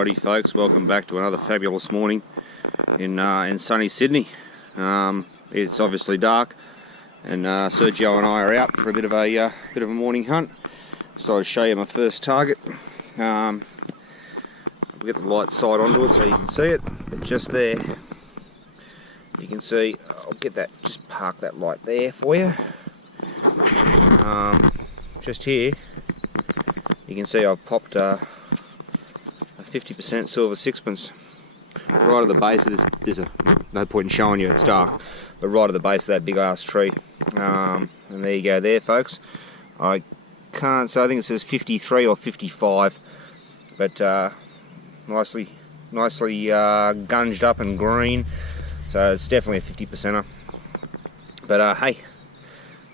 Alrighty folks, welcome back to another fabulous morning in sunny Sydney. It's obviously dark and Sergio and I are out for a bit of a morning hunt. So I'll show you my first target. We'll get the light side onto it so you can see it, but just there you can see, I'll get that, just park that light there for you. Just here you can see I've popped a 50% silver sixpence right at the base of this. There's no point in showing you, it's dark, but right at the base of that big ass tree. And there you go there folks. I can't say, I think it says 53 or 55, but nicely gunged up and green, so it's definitely a 50%er. But hey,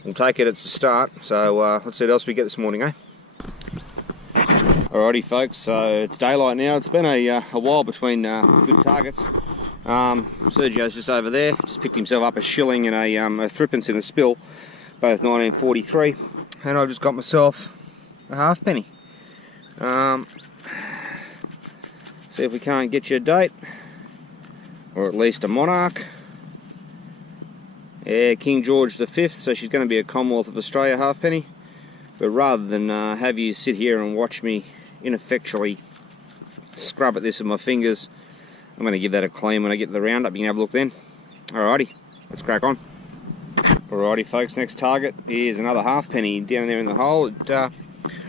we'll take it, it's a start. So let's see what else we get this morning, eh? Alrighty folks, so it's daylight now. It's been a while between good targets. Sergio's just over there, just picked himself up a shilling and a threepence in a spill, both 1943, and I've just got myself a halfpenny. See if we can't get you a date, or at least a monarch. Yeah, King George V, so she's going to be a Commonwealth of Australia halfpenny. But rather than have you sit here and watch me ineffectually scrub at this with my fingers, I'm going to give that a clean when I get to the roundup. You can have a look then. Alrighty, let's crack on. Alrighty folks, next target is another halfpenny down there in the hole. It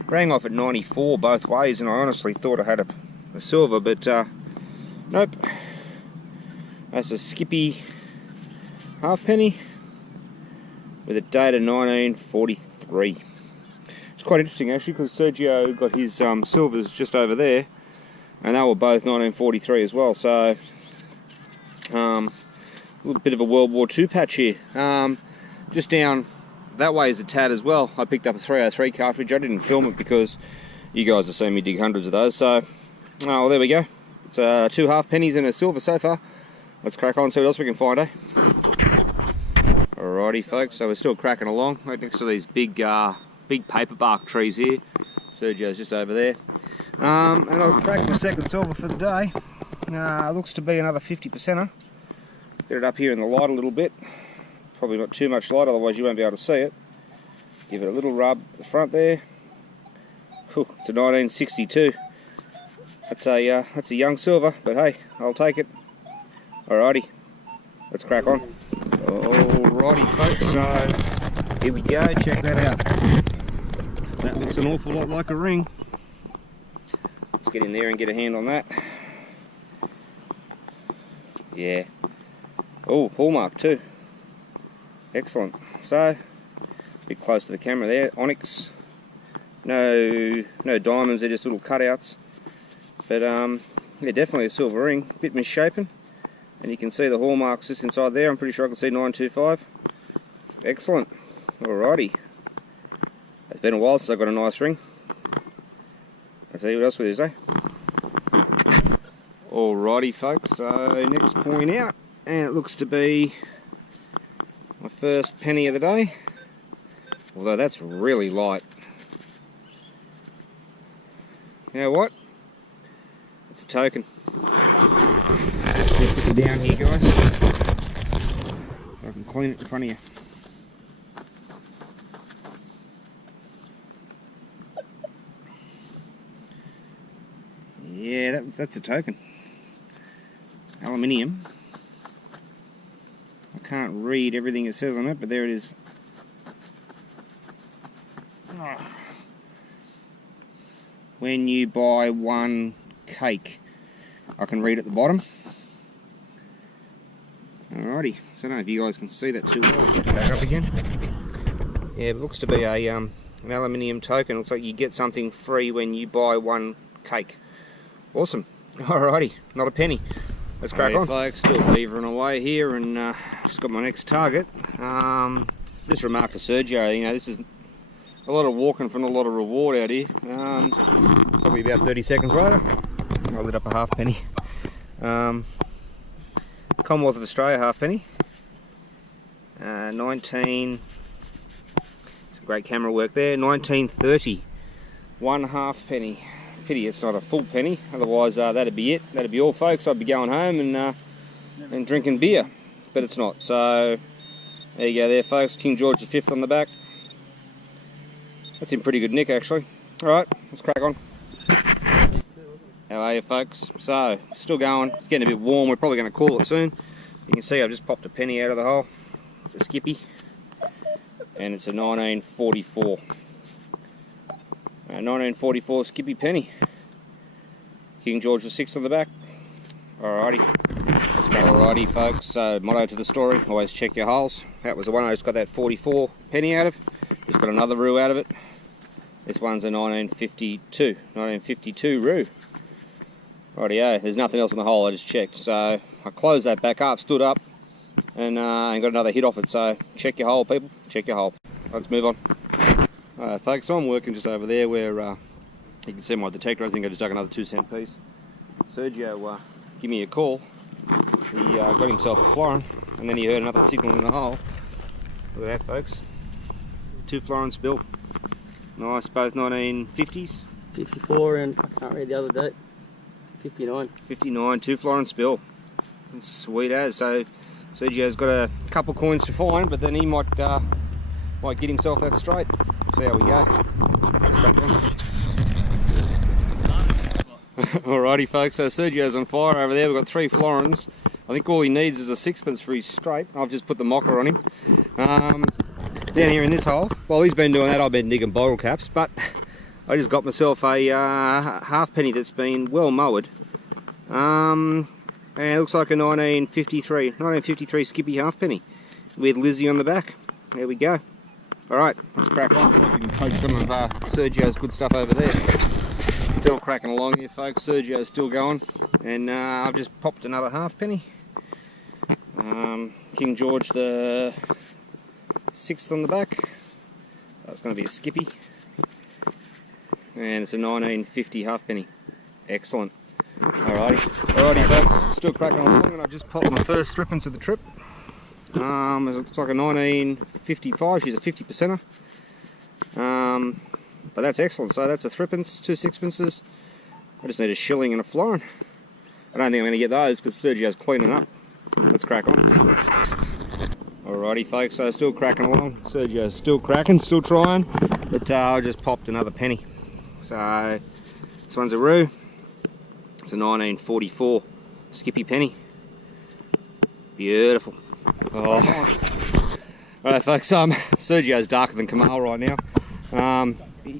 rang off at 94 both ways, and I honestly thought I had a silver, but nope. That's a Skippy halfpenny with a date of 1943. It's quite interesting actually, because Sergio got his silvers just over there, and they were both 1943 as well, so a little bit of a World War II patch here. Just down that way is a tad as well. I picked up a 303 cartridge. I didn't film it because you guys have seen me dig hundreds of those, so well, there we go. It's two halfpennies and a silver so far. Let's crack on, see what else we can find, eh? Alrighty folks, so we're still cracking along right next to these big paper bark trees here. Sergio's just over there. And I've cracked my second silver for the day. Looks to be another 50%er. Get it up here in the light a little bit. Probably not too much light, otherwise you won't be able to see it. Give it a little rub at the front there. Whew, it's a 1962. That's a young silver, but hey, I'll take it. Alrighty, let's crack on. Alrighty folks, so here we go, check that out. That looks an awful lot like a ring. Let's get in there and get a hand on that. Yeah. Oh, hallmark too. Excellent. So, a bit close to the camera there. Onyx. No diamonds, they're just little cutouts. But yeah, definitely a silver ring. A bit misshapen. And you can see the hallmarks just inside there. I'm pretty sure I can see 925. Excellent. Alrighty. It's been a while since I got a nice ring. Let's see what else it is, eh? Alrighty folks, so next coin out, and it looks to be my first penny of the day. Although that's really light. You know what? It's a token. Put it down here guys, so I can clean it in front of you. Yeah, that's a token. Aluminium. I can't read everything it says on it, but there it is. Oh. When you buy one cake, I can read at the bottom. Alrighty, so I don't know if you guys can see that too well. Just back up again. Yeah, it looks to be an aluminium token. Looks like you get something free when you buy one cake. Awesome. Alrighty, not a penny. Let's crack on. Folks, still beavering away here, and just got my next target. Just remark to Sergio, you know, this is a lot of walking for not a lot of reward out here. Probably about 30 seconds later, I lit up a halfpenny. Commonwealth of Australia halfpenny. 19. Some great camera work there. 1930. One halfpenny. pity it's not a full penny, otherwise that'd be it. That'd be all, folks. I'd be going home and drinking beer, but it's not. So there you go there, folks. King George V on the back. That's in pretty good nick, actually. Alright, let's crack on. How are you, folks? So, still going. It's getting a bit warm. We're probably going to call it soon. You can see I've just popped a penny out of the hole. It's a skippy, and it's a 1944. 1944 skippy penny. King George VI on the back. Alrighty. Let's go. Alrighty, folks. So, motto to the story, always check your holes. That was the one I just got that 44 penny out of. Just got another roo out of it. This one's a 1952 roo. Rightio, there's nothing else in the hole, I just checked. So I closed that back up, stood up, and got another hit off it. So check your hole, people, check your hole. Let's move on. Alright, folks, so I'm working just over there where you can see my detector. I think I just dug another 2-cent piece. Sergio gave me a call. He got himself a florin, and then he heard another signal in the hole. Look at that, folks. 2 florin spill. Nice, both 1950s. 54, and I can't read the other date. 59. 59, 2 florin spill. It's sweet as. So Sergio's got a couple coins to find, but then he might get himself that straight. See how we go. Let's crack on. Alrighty, folks. So Sergio's on fire over there. We've got 3 florins. I think all he needs is a 6pence for his straight. I've just put the mocker on him. Down here in this hole, while he's been doing that, I've been digging bottle caps, but I just got myself a halfpenny that's been well mowed. And it looks like a 1953 skippy halfpenny with Lizzie on the back. There we go. Alright, let's crack on. See if we can poach some of Sergio's good stuff over there. Still cracking along here, folks. Sergio's still going. And I've just popped another halfpenny. King George the 6th on the back. That's going to be a skippy. And it's a 1950 halfpenny. Excellent. Alrighty, folks. Still cracking along, and I've just popped my first threepence of the trip. It looks like a 1955. She's a 50%er. But that's excellent. So that's a threepence, 2 sixpences. I just need a shilling and a florin. I don't think I'm going to get those because Sergio's cleaning up. Let's crack on. Alrighty, folks. So still cracking along. Sergio's still cracking, still trying. But I just popped another penny. So this one's a roo. It's a 1944 skippy penny. Beautiful. Oh. Alright, folks, Sergio's darker than Kamal right now.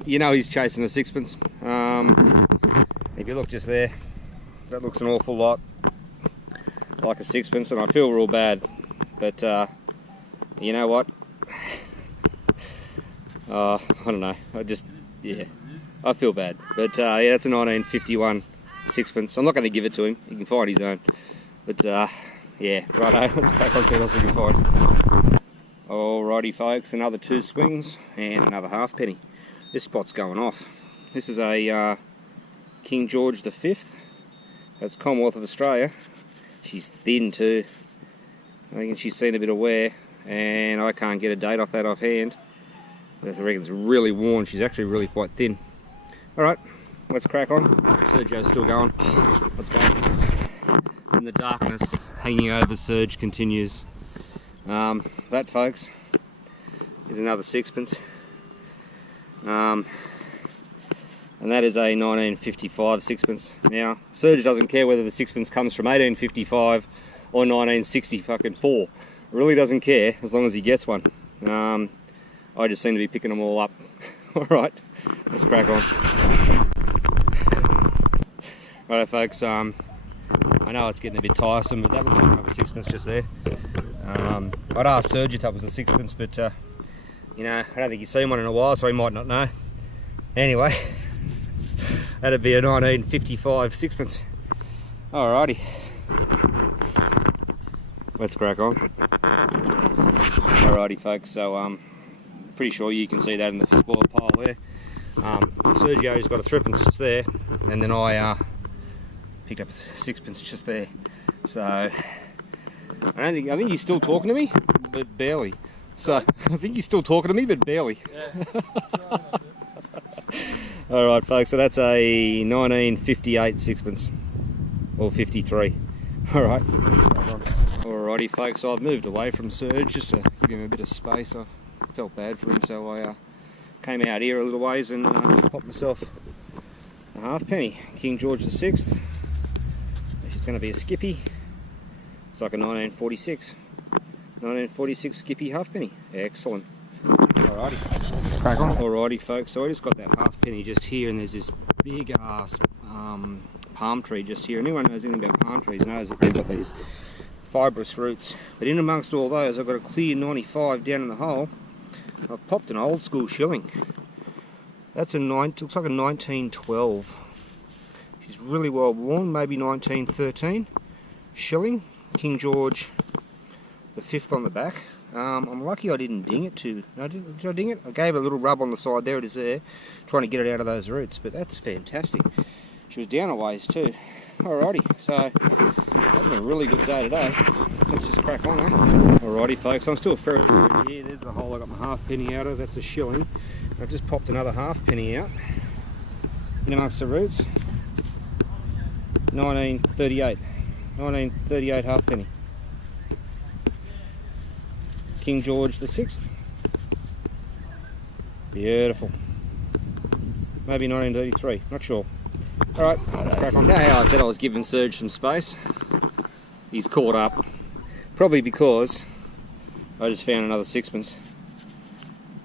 You know he's chasing a 6pence. If you look just there, that looks an awful lot like a 6pence, and I feel real bad. But you know what? I don't know. Yeah. I feel bad, but yeah, that's a 1951 6pence. I'm not going to give it to him. He can find his own. But yeah, righto. Let's crack on, see what else we can find. Alrighty, folks. Another 2 swings and another halfpenny. This spot's going off. This is a King George V. That's Commonwealth of Australia. She's thin too. I think she's seen a bit of wear, and I can't get a date off that offhand. I reckon it's really worn. She's actually really quite thin. Alright, let's crack on. Sergio's still going. Let's go. And the darkness hanging over Serge continues. That, folks, is another 6pence. And that is a 1955 6pence. Now, Serge doesn't care whether the 6pence comes from 1855 or 1964. Really doesn't care as long as he gets one. I just seem to be picking them all up. Alright, let's crack on. Right, folks, I know it's getting a bit tiresome, but that looks like another 6pence just there. I'd ask Serge if that was a 6pence, but you know, I don't think he's seen one in a while, so he might not know. Anyway, that'd be a 1955 6pence. Alrighty, let's crack on. Alrighty, folks, so pretty sure you can see that in the spoil pile there. Sergio's got a 3pence just there, and then I picked up a 6pence just there. So I think he's still talking to me, but barely. So I think he's still talking to me, but barely. Yeah. Alright folks, so that's a 1958 sixpence, or 53. Alright, alrighty folks, so I've moved away from Serge just to give him a bit of space. I felt bad for him, so I came out here a little ways and popped myself a halfpenny. King George VI. This is going to be a skippy. It's like a 1946 skippy halfpenny. Excellent. Alrighty, let's crack on. Alrighty folks, so I just got that halfpenny just here, and there's this big ass palm tree just here. Anyone knows anything about palm trees knows that they've got these fibrous roots. But in amongst all those, I've got a clear 95 down in the hole. I've popped an old school shilling. That's looks like a 1912. She's really well worn, maybe 1913. Shilling, King George V on the back. I'm lucky I didn't ding it too. No, did I ding it? I gave it a little rub on the side. There it is there, trying to get it out of those roots. But that's fantastic. She was down a ways too. Alrighty, so that's been a really good day today. Let's just crack on, eh? Alrighty folks, I'm still ferreting here. There's the hole I got my halfpenny out of. That's a shilling. I've just popped another halfpenny out in amongst the roots. 1938 halfpenny. King George VI. Beautiful. Maybe 1933, not sure. Alright, let's crack on. Now how I said I was giving Serge some space. He's caught up. Probably because I just found another sixpence.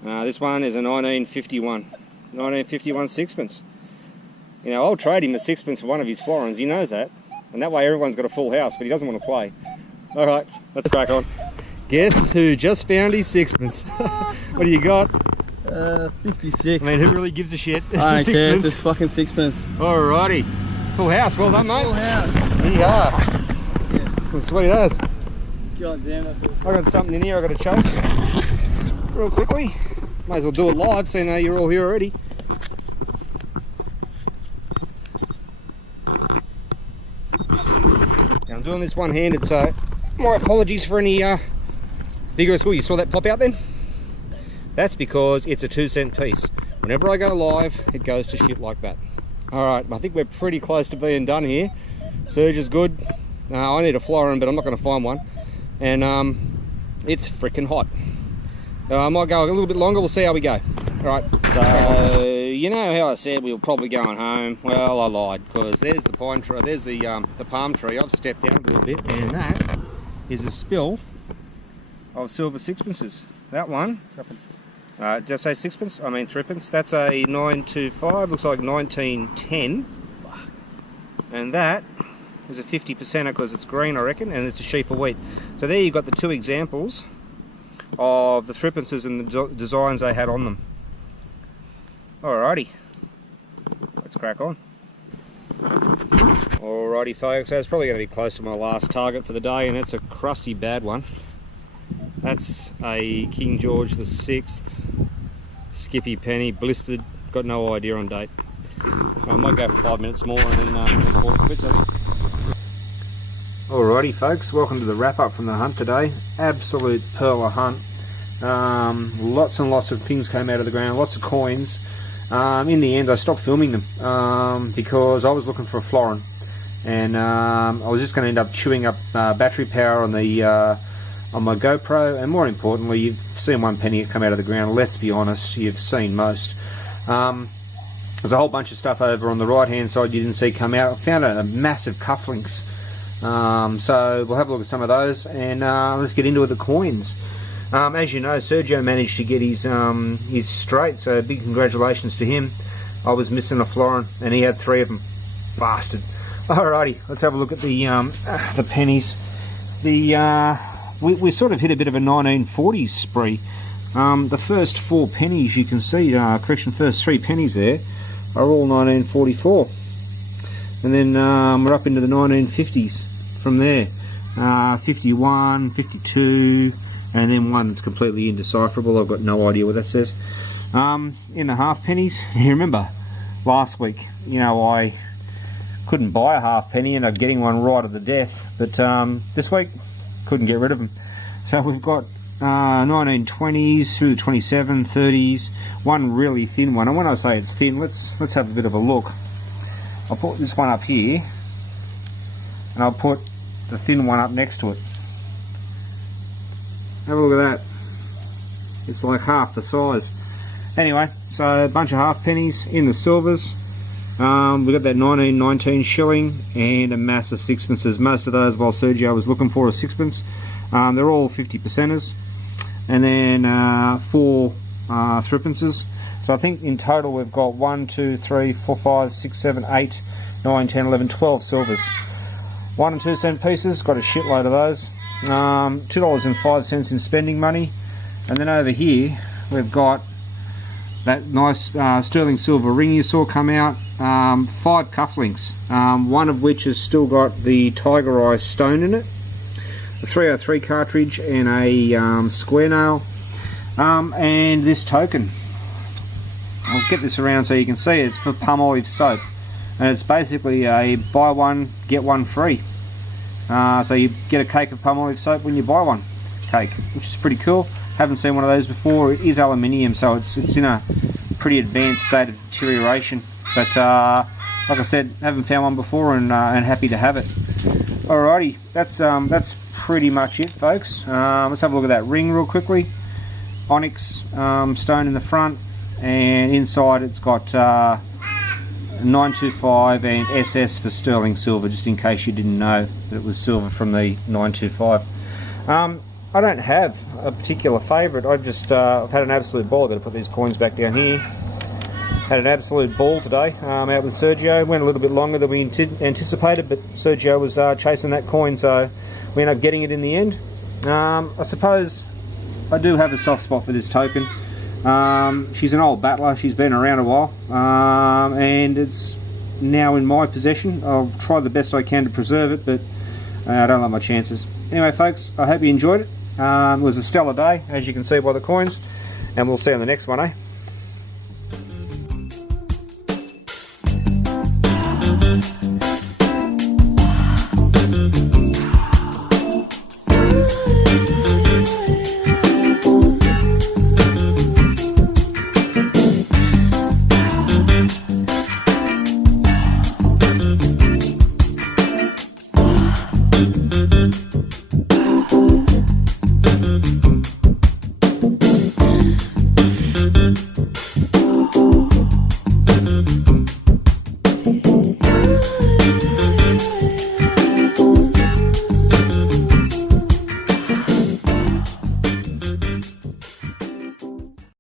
This one is a 1951 sixpence. You know, I'll trade him a sixpence for one of his florins, he knows that. And that way everyone's got a full house, but he doesn't want to play. Alright, let's crack on. Guess who just found his sixpence? What do you got? 56. I mean, who really gives a shit? It's I a don't care, sixpence. it's fucking sixpence. Alrighty. Full house, well done mate. Full house. Here you are. Yeah. Sweet as. God damn it. I got something in here I got to chase real quickly. May as well do it live so you know you're all here already. Now I'm doing this one-handed, so my apologies for any vigorous. Oh, you saw that pop out then? That's because it's a 2-cent piece. Whenever I go live, it goes to shit like that. Alright, I think we're pretty close to being done here. Serge is good. I need a florin, but I'm not going to find one. And it's freaking hot. I might go a little bit longer, we'll see how we go. Alright, so you know how I said we were probably going home? Well, I lied, because there's the pine tree, there's the palm tree. I've stepped out a little bit, and that is a spill of silver sixpences. That one, did I say sixpence? I mean threepence. That's a 925, looks like 1910. And that is a 50%er because it's green, I reckon, and it's a sheaf of wheat. So there you've got the two examples of the threepences and the designs they had on them. Alrighty, let's crack on. Alrighty folks, that's probably going to be close to my last target for the day, and it's a crusty bad one. That's a King George VI skippy penny, blistered, got no idea on date. I might go for 5 minutes more and then call it quits, I think. Alrighty folks, welcome to the wrap up from the hunt today. Absolute pearler hunt. Lots and lots of things came out of the ground, lots of coins. In the end I stopped filming them because I was looking for a florin, and I was just going to end up chewing up battery power on the on my GoPro, and more importantly, you've seen one penny come out of the ground. Let's be honest, you've seen most. There's a whole bunch of stuff over on the right hand side you didn't see come out. I found a massive cufflinks. So we'll have a look at some of those, and let's get into it, the coins. As you know, Sergio managed to get his straight, so big congratulations to him. I was missing a florin, and he had 3 of them. Bastard. Alrighty, let's have a look at the pennies. We sort of hit a bit of a 1940s spree. The first 4 pennies you can see, first 3 pennies there, are all 1944. And then we're up into the 1950s from there. 51, 52, and then one that's completely indecipherable. I've got no idea what that says. In the half pennies, you remember last week, you know, I couldn't buy a half penny and I'm getting one right at the death, but this week couldn't get rid of them. So we've got 1920s through the 27, 30s. one really thin one, and when I say it's thin, let's have a bit of a look. I'll put this one up here, and I'll put the thin one up next to it. Have a look at that. It's like half the size. Anyway, so a bunch of halfpennies in the silvers. We got that 1919 shilling and a mass of sixpences. Most of those, while Sergio was looking for, a sixpence. They're all 50%ers. And then 4 threepences. So I think in total we've got 1, 2, 3, 4, 5, 6, 7, 8, 9, 10, 11, 12 silvers. 1 and 2 cent pieces, got a shitload of those. $2.05 in spending money. And then over here we've got that nice sterling silver ring you saw come out. 5 cufflinks, one of which has still got the tiger eye stone in it. A 303 cartridge and a square nail. And this token. I'll get this around so you can see. It's for Palmolive soap. And it's basically a buy one, get one free. So you get a cake of Palmolive soap when you buy one cake, which is pretty cool. Haven't seen one of those before. It is aluminium, so it's in a pretty advanced state of deterioration. But like I said, haven't found one before, and happy to have it. Alrighty, that's pretty much it, folks. Let's have a look at that ring real quickly. Onyx stone in the front, and inside it's got 925 and SS for sterling silver, just in case you didn't know that it was silver from the 925. I don't have a particular favourite. I've had an absolute ball. I've got to put these coins back down here. Had an absolute ball today out with Sergio. Went a little bit longer than we anticipated, but Sergio was chasing that coin, so we ended up getting it in the end. I suppose I do have a soft spot for this token. She's an old battler. She's been around a while, and it's now in my possession. I'll try the best I can to preserve it, but I don't like my chances. Anyway, folks, I hope you enjoyed it. It was a stellar day, as you can see by the coins, and we'll see you on the next one, eh?